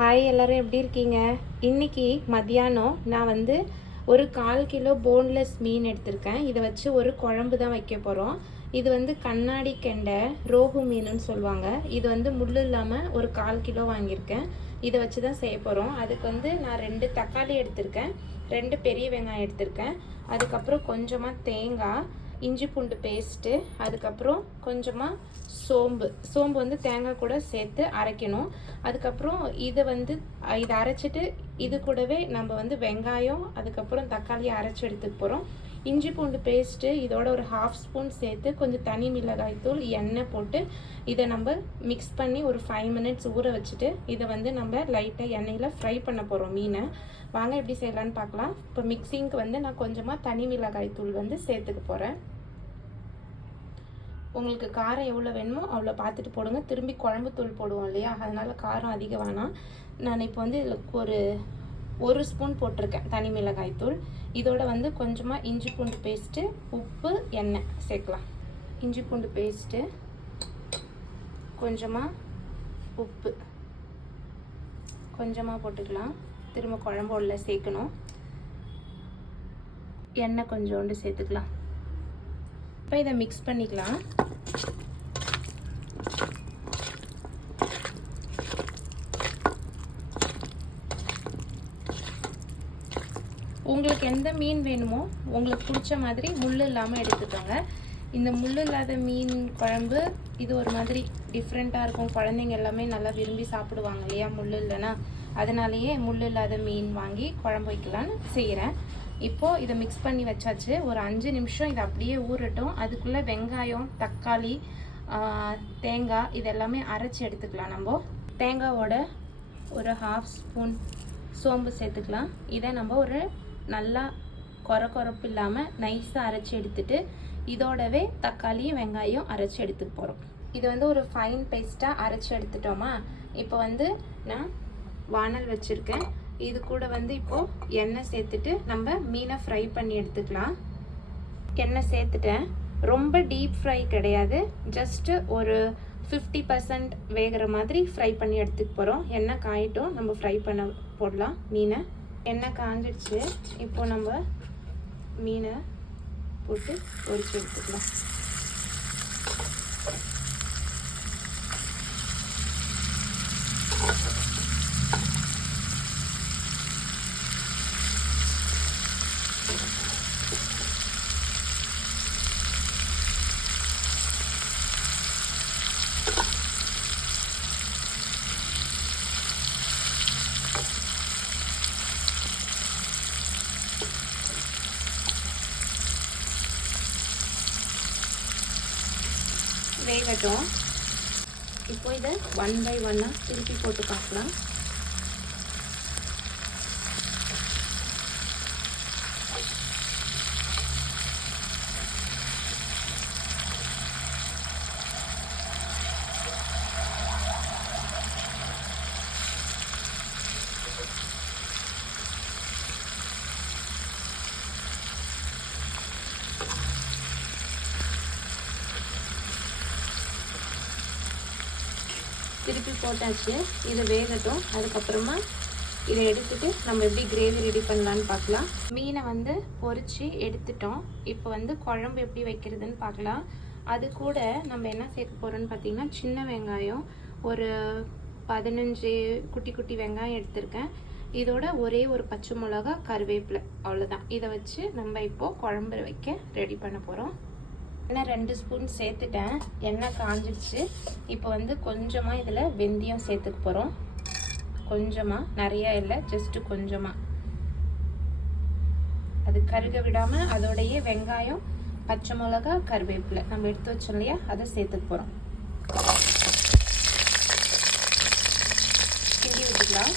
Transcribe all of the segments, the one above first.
Hi எல்லோரும் எப்படி இருக்கீங்க? இன்றைக்கி மத்தியானம் நான் வந்து ஒரு 1/4 கிலோ போன்லெஸ் மீன் எடுத்திருக்கேன். இதை வச்சு ஒரு குழம்பு தான் வைக்க போகிறோம். இது வந்து கண்ணாடி கெண்டை ரோகு மீனுன்னு சொல்லுவாங்க. இது வந்து முள் இல்லாமல் ஒரு 1/4 கிலோ வாங்கியிருக்கேன். இதை வச்சு தான் செய்ய போகிறோம். அதுக்கு வந்து நான் 2 தக்காளி எடுத்திருக்கேன், 2 பெரிய வெங்காயம் எடுத்திருக்கேன், அதுக்கப்புறம் கொஞ்சமாக தேங்காய், இஞ்சி பூண்டு பேஸ்ட்டு, அதுக்கப்புறம் கொஞ்சமாக சோம்பு வந்து தேங்காய் கூட சேர்த்து அரைக்கணும். அதுக்கப்புறம் இதை அரைச்சிட்டு இது கூடவே நம்ம வந்து வெங்காயம் அதுக்கப்புறம் தக்காளியை அரைச்சி எடுத்துக்க போகிறோம். இஞ்சி பூண்டு பேஸ்ட்டு இதோட ஒரு 1/2 ஸ்பூன் சேர்த்து கொஞ்சம் தனி மிளகாய் தூள், எண்ணெய் போட்டு இதை நம்ம மிக்ஸ் பண்ணி ஒரு 5 மினிட்ஸ் ஊற வச்சுட்டு இதை வந்து நம்ம லைட்டாக எண்ணெயில் ஃப்ரை பண்ண போகிறோம் மீனை. வாங்க எப்படி செய்யலான்னு பார்க்கலாம். இப்போ மிக்சிங்க்கு வந்து நான் கொஞ்சமாக தனி மிளகாய் தூள் வந்து சேர்த்துக்க போகிறேன். உங்களுக்கு காரம் எவ்வளோ வேணுமோ அவ்வளோ பார்த்துட்டு போடுங்க. திரும்பி குழம்பு தூள் போடுவோம் இல்லையா, அதனால் காரம் அதிகம் வேணாம். நான் இப்போ வந்து இதில் ஒரு ஸ்பூன் போட்டிருக்கேன் தனி மிளகாய் தூள். இதோட வந்து கொஞ்சமாக இஞ்சி பூண்டு பேஸ்ட்டு, உப்பு, எண்ணெய் சேர்க்கலாம். இஞ்சி பூண்டு பேஸ்ட்டு, கொஞ்சமாக உப்பு கொஞ்சமாக போட்டுக்கலாம். திரும்ப குழம்பு உள்ள சேர்க்கணும். எண்ணெய் கொஞ்சோண்டு சேர்த்துக்கலாம். இப்போ இதை மிக்ஸ் பண்ணிக்கலாம். உங்களுக்கு எந்த மீன் வேணுமோ உங்களுக்கு பிடிச்ச மாதிரி முள் இல்லாமல் எடுத்துக்கோங்க. இந்த முள் இல்லாத மீன் குழம்பு இது ஒரு மாதிரி டிஃப்ரெண்ட்டாக இருக்கும். குழந்தைங்க எல்லாமே நல்லா விரும்பி சாப்பிடுவாங்க இல்லையா முள் இல்லைன்னா, அதனாலேயே முள் இல்லாத மீன் வாங்கி குழம்பு வைக்கலான்னு செய்கிறேன். இப்போது இதை மிக்ஸ் பண்ணி வச்சாச்சு. ஒரு 5 நிமிஷம் இதை அப்படியே ஊறட்டும். அதுக்குள்ளே வெங்காயம், தக்காளி, தேங்காய் இதெல்லாமே அரைச்சி எடுத்துக்கலாம். நம்ம தேங்காவோட ஒரு 1/2 ஸ்பூன் சோம்பு சேர்த்துக்கலாம். இதை நம்ம ஒரு நல்லா கொரப்பு இல்லாமல் நைஸாக அரைச்சி எடுத்துட்டு இதோடவே தக்காளியும் வெங்காயம் அரைச்சி எடுத்துக்க போகிறோம். இது வந்து ஒரு ஃபைன் பேஸ்ட்டாக அரைச்சி எடுத்துட்டோமா. இப்போ வந்து நான் வானல் வச்சுருக்கேன். இது கூட வந்து இப்போது எண்ணெய் சேர்த்துட்டு நம்ம மீனை ஃப்ரை பண்ணி எடுத்துக்கலாம். எண்ணெய் சேர்த்துட்டேன். ரொம்ப டீப் ஃப்ரை கிடையாது, ஜஸ்ட்டு ஒரு 50% வேகிற மாதிரி ஃப்ரை பண்ணி எடுத்துக்க போகிறோம். எண்ணெய் காயிட்டும், நம்ம ஃப்ரை பண்ண போடலாம் மீனை. எண்ணெய் காஞ்சிடுச்சு. இப்போது நம்ம மீனை போட்டு பொரிச்சு எடுத்துக்கலாம். வேகட்டும். இப்போ இதை 1 by 1 திருப்பி போட்டு பார்க்கலாம். திருப்பி போட்டாச்சு. இதை வேகட்டும். அதுக்கப்புறமா இதை எடுத்துட்டு நம்ம எப்படி கிரேவி ரெடி பண்ணலான்னு பார்க்கலாம். மீனை வந்து பொரிச்சு எடுத்துட்டோம். இப்போ வந்து குழம்பு எப்படி வைக்கிறதுன்னு பார்க்கலாம். அது கூட நம்ம என்ன சேர்க்க போகிறோன்னு பார்த்தீங்கன்னா, சின்ன வெங்காயம் ஒரு 15 குட்டி குட்டி வெங்காயம் எடுத்திருக்கேன். இதோட ஒரே ஒரு பச்சை மிளகா, கருவேப்பிலை, அவ்வளோதான். இதை வச்சு நம்ம இப்போது குழம்பு வைக்க ரெடி பண்ண போகிறோம். எண்ணெய் 2 ஸ்பூன் சேர்த்துட்டேன். எண்ணெய் காஞ்சிடுச்சு. இப்போ வந்து கொஞ்சமாக இதில் வெந்தயம் சேர்த்துக்க போகிறோம். கொஞ்சமாக, நிறையா இல்லை, ஜஸ்ட்டு கொஞ்சமாக. அது கருக விடாமல் அதோடைய வெங்காயம், பச்சை மிளகா, கருவேப்பிலை நம்ம எடுத்து வச்சோம் இல்லையா, அதை சேர்த்துக்க போகிறோம். கிண்டி விட்டுக்கலாம்.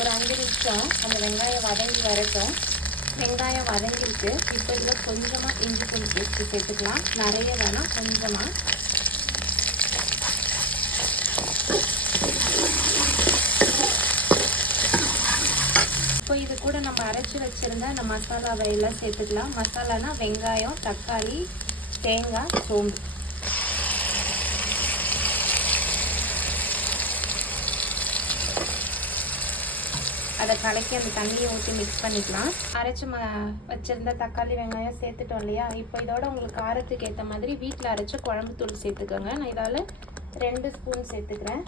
ஒரு 5 நிமிஷம் அந்த வெங்காயம் வதங்கி வரட்டும். வெங்காயம் வதங்கிருக்கு. இப்போ இதில் கொஞ்சமாக இஞ்சி பூண்டு பேஸ்ட்டு சேர்த்துக்கலாம். நிறைய வேணாம், கொஞ்சமாக. இப்போ இது கூட நம்ம அரைச்சி வச்சுருந்த அந்த மசாலாவை எல்லாம் சேர்த்துக்கலாம். மசாலானா வெங்காயம், தக்காளி, தேங்காய், சோம்பு. அதை கலக்கி அந்த தண்ணியை ஊற்றி மிக்ஸ் பண்ணிக்கலாம். அரைச்சி வச்சுருந்த தக்காளி வெங்காயம் சேர்த்துட்டோம் இல்லையா? இப்போ இதோட உங்களுக்கு காரத்துக்கு ஏற்ற மாதிரி வீட்டில் அரைச்ச குழம்பு தூள் சேர்த்துக்கோங்க. நான் இதால் 2 ஸ்பூன் சேர்த்துக்கிறேன்.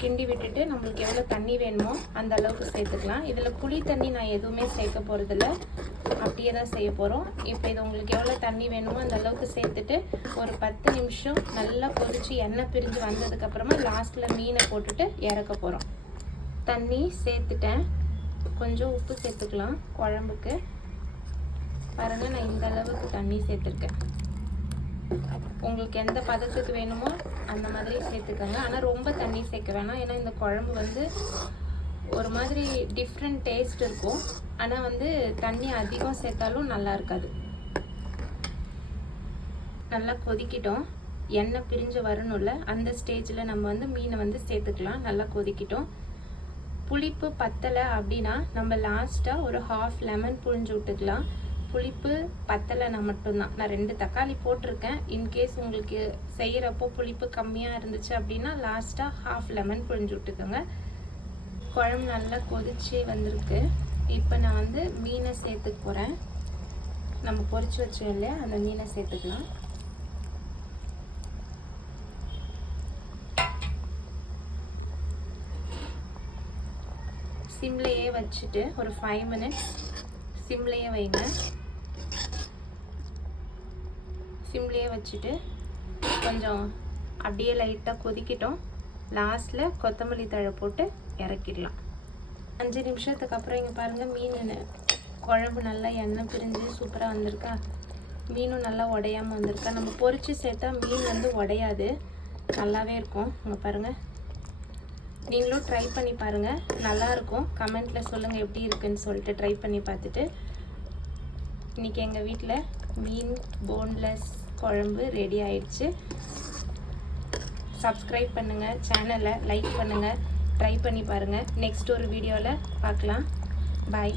கிண்டி விட்டுட்டு நம்மளுக்கு எவ்வளோ தண்ணி வேணுமோ அந்த அளவுக்கு சேர்த்துக்கலாம். இதில் புளி தண்ணி நான் எதுவுமே சேர்க்க போகிறதில்ல, அப்படியே தான் செய்ய போகிறோம். இப்போ இது உங்களுக்கு எவ்வளோ தண்ணி வேணுமோ அந்த அளவுக்கு சேர்த்துட்டு ஒரு 10 நிமிஷம் நல்லா கொதிச்சு எண்ணெய் பிரிஞ்சு வந்ததுக்கப்புறமா லாஸ்ட்டில் மீனை போட்டுட்டு இறக்க போகிறோம். தண்ணி சேர்த்துட்டேன். கொஞ்சம் உப்பு சேர்த்துக்கலாம் குழம்புக்கு. பாருங்கள், நான் இந்த அளவுக்கு தண்ணி சேர்த்துருக்கேன். உங்களுக்கு எந்த பதத்துக்கு வேணுமோ அந்த மாதிரி சேர்த்துக்கோங்க. ஆனால் ரொம்ப தண்ணி சேர்க்க வேணாம், ஏன்னா இந்த குழம்பு வந்து ஒரு மாதிரி டிஃப்ரெண்ட் டேஸ்ட் இருக்கும். ஆனால் வந்து தண்ணி அதிகம் சேர்த்தாலும் நல்லா இருக்காது. நல்லா கொதிக்கிட்டோம், எண்ணெய் பிரிஞ்சு வரணும்ல, அந்த ஸ்டேஜில் நம்ம வந்து மீனை வந்து சேர்த்துக்கலாம். நல்லா கொதிக்கிட்டோம். புளிப்பு பத்தலை அப்படின்னா நம்ம லாஸ்ட்டாக ஒரு 1/2 லெமன் புழிஞ்சு விட்டுக்கலாம். புளிப்பு பத்தலைனா மட்டும்தான். நான் 2 தக்காளி போட்டிருக்கேன். இன்கேஸ் உங்களுக்கு செய்கிறப்போ புளிப்பு கம்மியாக இருந்துச்சு அப்படின்னா லாஸ்ட்டாக 1/2 லெமன் புழிஞ்சு விட்டுக்கோங்க. குழம்பு நல்லா கொதிச்சு வந்திருக்கு. இப்போ நான் வந்து மீனை சேர்த்துக்க போகிறேன். நம்ம பொரிச்சு வச்சோம் இல்லையா, அந்த மீனை சேர்த்துக்கலாம். சிம்லேயே வச்சுட்டு ஒரு 5 மினிட்ஸ் சிம்லேயே வைங்க. சிம்லேயே வச்சுட்டு கொஞ்சம் அப்படியே லைட்டாக கொதிக்கிட்டோம். லாஸ்ட்டில் கொத்தமல்லி தழை போட்டு இறக்கிடலாம். 5 நிமிஷத்துக்கு அப்புறம் இங்கே பாருங்கள், மீன் குழம்பு நல்லா எண்ணெய் பிரிஞ்சு சூப்பராக வந்திருக்கா. மீனும் நல்லா உடையாமல் வந்திருக்கா. நம்ம பொரிச்சு சேர்த்தா மீன் வந்து உடையாது, நல்லாவே இருக்கும். இங்கே பாருங்கள், நீங்களும் ட்ரை பண்ணி பாருங்கள், நல்லாயிருக்கும். கமெண்ட்டில் சொல்லுங்கள் எப்படி இருக்குன்னு சொல்லிட்டு. ட்ரை பண்ணி பார்த்துட்டு இன்றைக்கி எங்கள் வீட்டில் மீன் போன்லெஸ் குழம்பு ரெடி ஆயிடுச்சு. சப்ஸ்கிரைப் பண்ணுங்கள், சேனலை லைக் பண்ணுங்கள், ட்ரை பண்ணி பாருங்கள். நெக்ஸ்ட் ஒரு வீடியோவில் பார்க்கலாம். பாய்.